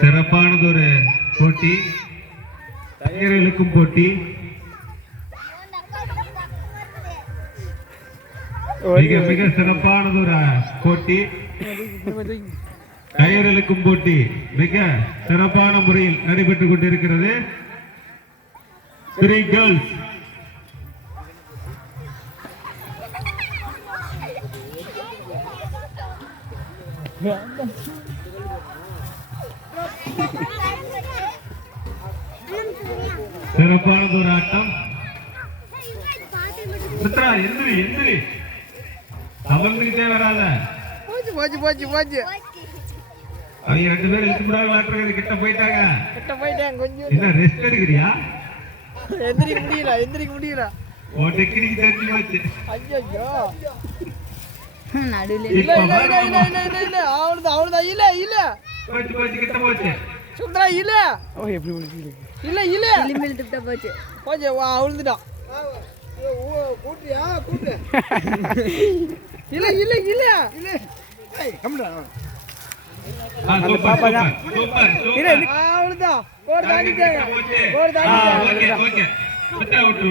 சிறப்பானதொரு போட்டி, கயிறு இழுக்கும் போட்டி. மிக மிக சிறப்பானதொரு போட்டி, கயிறு இழுக்கும் போட்டி மிக சிறப்பான முறையில் நடைபெற்றுக் கொண்டிருக்கிறது. 3 கேர்ள்ஸ் சிறப்பானதொரு ஆட்டம். மித்ரா எந்திரி எந்திரி, அமர்ந்துகிட்டே வராத. அவங்க 2 பேரும் இழுத்து விடாது, கிட்ட போயிட்டாங்க. கொஞ்சம் என்ன ரெஸ்ட் எடுக்கிறியா? எந்திரிக்க முடியல ஓ டெக்னிக் தெரிஞ்சு போச்சு. ஐயோ நடுவுல இல்ல அவ்வளவுதான் இல்ல போச்சு போச்சு, கிட்ட போச்சு. சுந்தரா இல்ல இல்ல எலிமில் திட்ட போச்சு. அவ்வளவுதான் சூப்பர் சூப்பர் சூப்பர். அவ்வளவுதான் ஓகே ஓகே. மித்ரா விட்டு